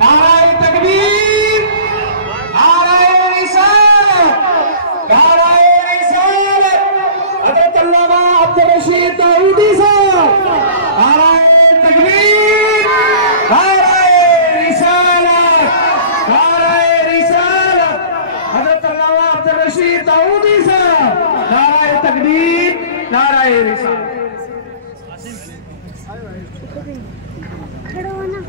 नाराए तकबीर, नाराए रिसालत, नाराए रिसालत, हज़रत अल्लामा अब्दुल रशीद दाऊदी साहब, नाराए तकबीर, नाराए रिसालत, नाराए रिसालत, हज़रत अल्लामा अब्दुल रशीद दाऊदी साहब, नाराए तकबीर, नाराए रिसालत। खड़ा होना।